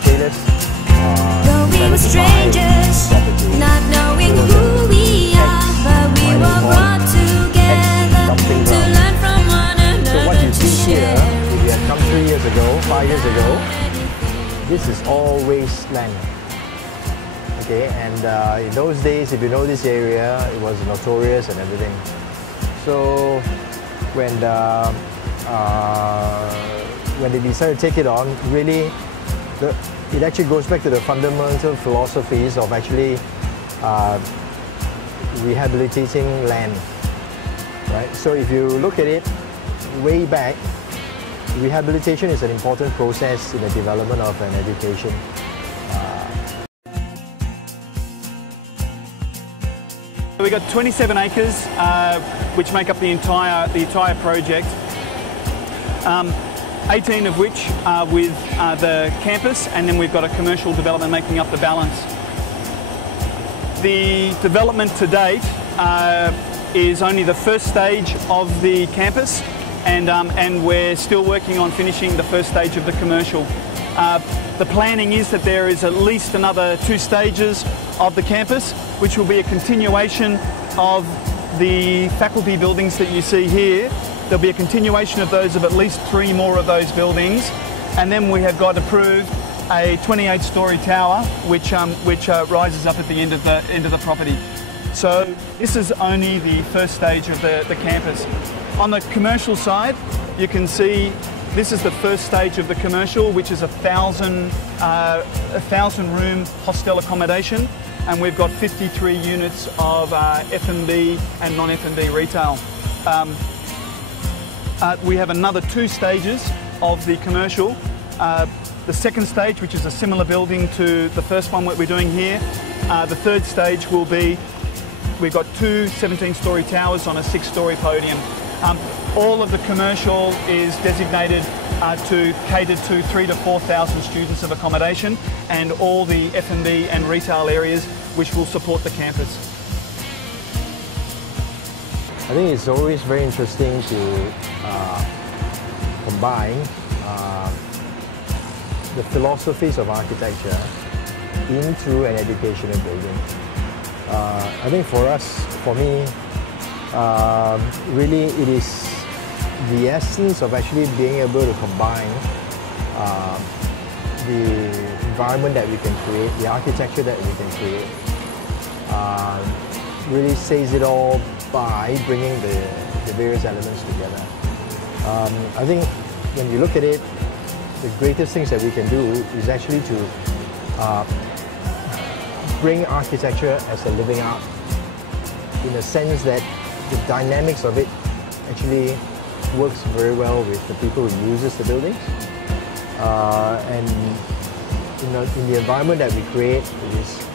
Taylor's. Though we were strangers, not knowing who we are, but we were brought together to learn from one another. So what you see here, if you had come 3 years ago, 5 years ago, this is all wasteland. Okay, and in those days, if you know this area, it was notorious and everything. So when they decided to take it on, really, it actually goes back to the fundamental philosophies of actually rehabilitating land, right? So if you look at it way back, rehabilitation is an important process in the development of an education. We've got 27 acres, which make up the entire project. 18 of which are with the campus, and then we've got a commercial development making up the balance. The development to date is only the first stage of the campus, and we're still working on finishing the first stage of the commercial. The planning is that there is at least another 2 stages of the campus, which will be a continuation of the faculty buildings that you see here. There'll be a continuation of those of at least 3 more of those buildings, and then we have got approved a 28-storey tower, which rises up at the end of the property. So this is only the first stage of the campus. On the commercial side, you can see this is the first stage of the commercial, which is a 1,000-room hostel accommodation, and we've got 53 units of F&B and non-F&B retail. We have another 2 stages of the commercial. The second stage, which is a similar building to the first one that we're doing here. The third stage will be, we've got 2 17-storey towers on a 6-storey podium. All of the commercial is designated to cater to 3,000 to 4,000 students of accommodation, and all the F&B and retail areas which will support the campus. I think it's always very interesting to combine the philosophies of architecture into an educational building. I think for us, for me, really it is the essence of actually being able to combine the environment that we can create, the architecture that we can create, really says it all by bringing the various elements together. I think when you look at it, the greatest things that we can do is actually to bring architecture as a living art, in the sense that the dynamics of it actually works very well with the people who uses the buildings. And in the environment that we create, it is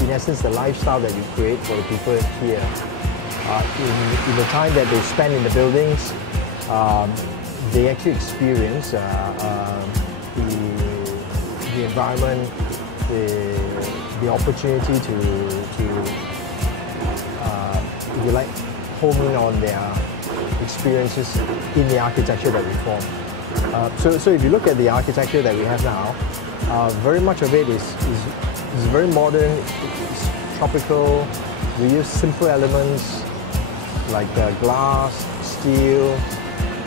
in essence the lifestyle that we create for the people here. In the time that they spend in the buildings, they actually experience the environment, the opportunity to if you like, home in on their experiences in the architecture that we form. So if you look at the architecture that we have now, very much of it is very modern, it's tropical. We use simple elements like glass, steel,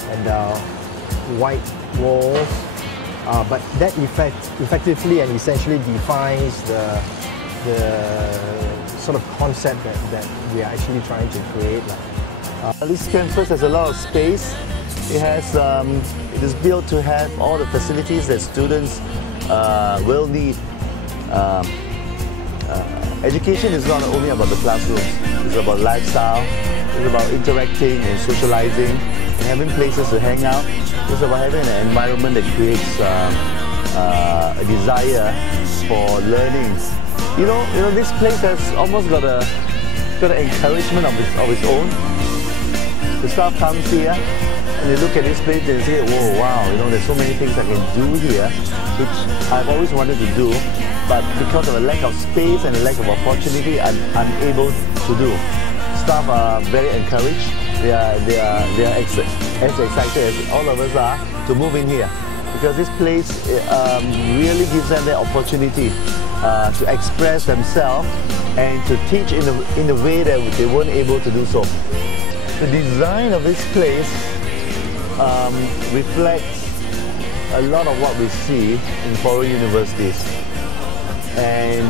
and white walls. But that effectively and essentially defines the sort of concept that we are actually trying to create. This campus has a lot of space. It is built to have all the facilities that students will need. Education is not only about the classrooms. It's about lifestyle. It's about interacting and socializing and having places to hang out. It's about having an environment that creates a desire for learning. You know, this place has almost got an encouragement of its own. The staff comes here and they look at this place and say, "Whoa, wow! There's so many things I can do here, which I've always wanted to do, but because of a lack of space and a lack of opportunity, I'm unable to do." Staff are very encouraged. They are as excited as all of us are to move in here, because this place really gives them the opportunity to express themselves and to teach in a way that they weren't able to do so. The design of this place reflects a lot of what we see in foreign universities, and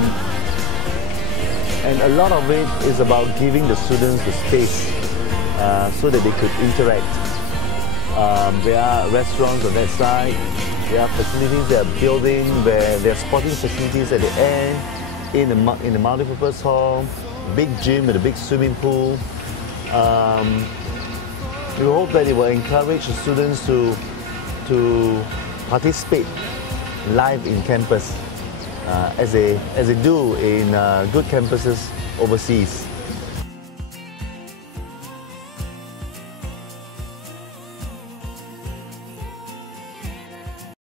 a lot of it is about giving the students the space so that they could interact. There are restaurants on that side, there are facilities they are building, there are sporting facilities at the end, in the multipurpose hall, big gym with a big swimming pool. We hope that it will encourage the students to participate live in campus as they do in good campuses overseas.